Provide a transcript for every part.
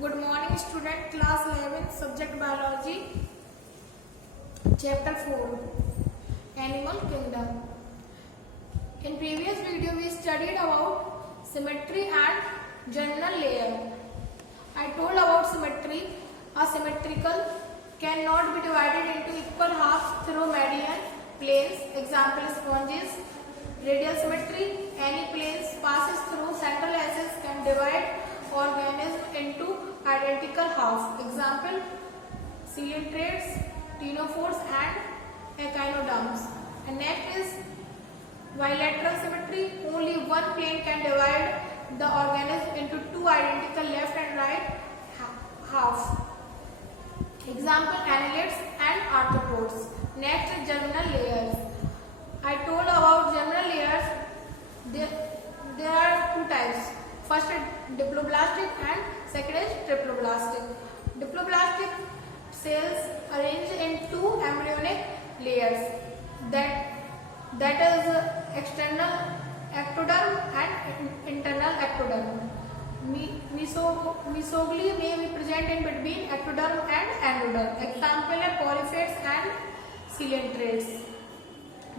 Good morning student, class 11, subject biology, chapter 4, animal kingdom. In previous video we studied about symmetry and general layer. I told about symmetry. A symmetrical cannot be divided into equal halves through median planes. Example, sponges. Radial symmetry, any planes passes through central axis can divide organism into identical halves. Example, coelotrates, ctenophores and echinoderms. And next is bilateral symmetry. Only one plane can divide the organism into two identical left and right halves. Example, annelids and arthropods. Next is germinal layers. I told about germinal layers. There are two types. First is diploblastic and second is triploblastic. Diploblastic cells arranged in two embryonic layers. That is external ectoderm and internal ectoderm. Mesoglea may be present in between ectoderm and endoderm. Example are polyphates and coelotrates.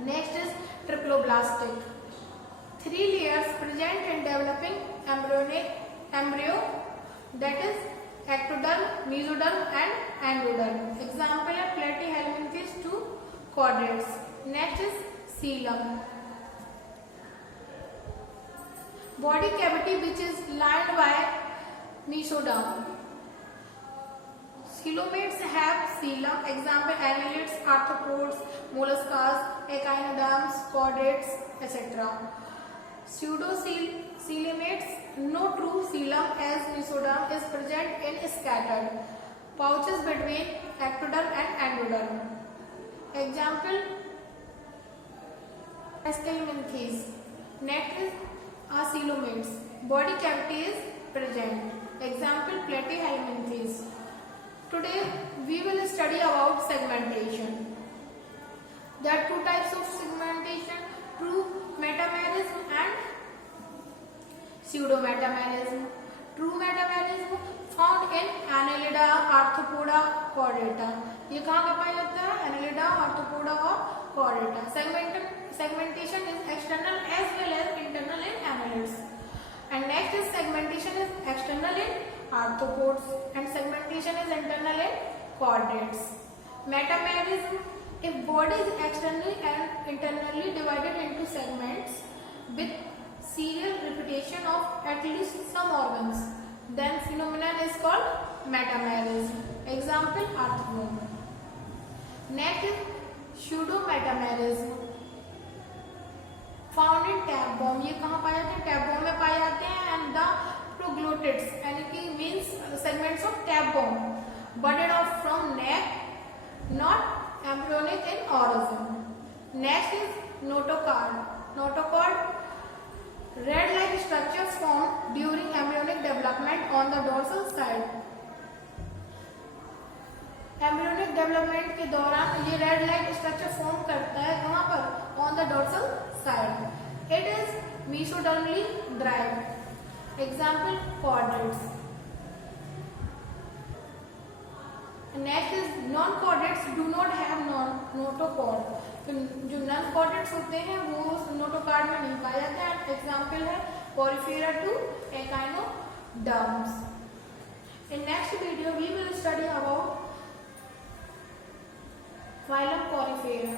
Next is triploblastic. Three layers present in developing embryo, that is ectoderm, mesoderm and endoderm. Example are platyhelminthes to chordates. Next is coelom. Body cavity which is lined by mesoderm. Coelomates have coelom. Example, annelids, arthropods, molluscs, echinoderms, chordates, etc. Pseudocoelomates, no true coelom as mesoderm is present in scattered pouches between ectoderm and endoderm. Example, Aschelminthes. Next is acoelomates. Body cavity is present. Example, platyhelminthes. Today we will study about segmentation. There are two types of segmentation: true metamerism and pseudometamerism. True metamerism found in Annelida, Arthropoda, Chordata. ये कहाँ पे पाया जाता है? Annelida, Arthropoda और Chordata. Segmentation is external as well as internal in annelids. And next is segmentation is external in arthropods and segmentation is internal in chordates. Metamerism, if body is externally and internally divided into segments with serial repetition of at least some organs, then phenomenon is called metamerism. Example, arthropod. Next is pseudometamerism. Found in tapeworm. ये कहाँ पाए जाते हैं? टैपबॉम में पाए जाते हैं. And the proglottids यानी कि means segments of tapeworm budded off from neck, not embryonic in origin. Next is notochord. Notochord rod like structure form during embryonic development on the dorsal side. Embryonic development के दौरान ये red light structure form करता है. कहाँ पर? On the dorsal side. It is mesodermally derived. Example, chordates. Next is non-chordates do not have notochord. तो जो non-chordates होते हैं वो नोटोकॉर्ड में नहीं पाए जाते हैं. एग्जाम्पल है Porifera to echinoderms. In next video we will study about phylum Porifera.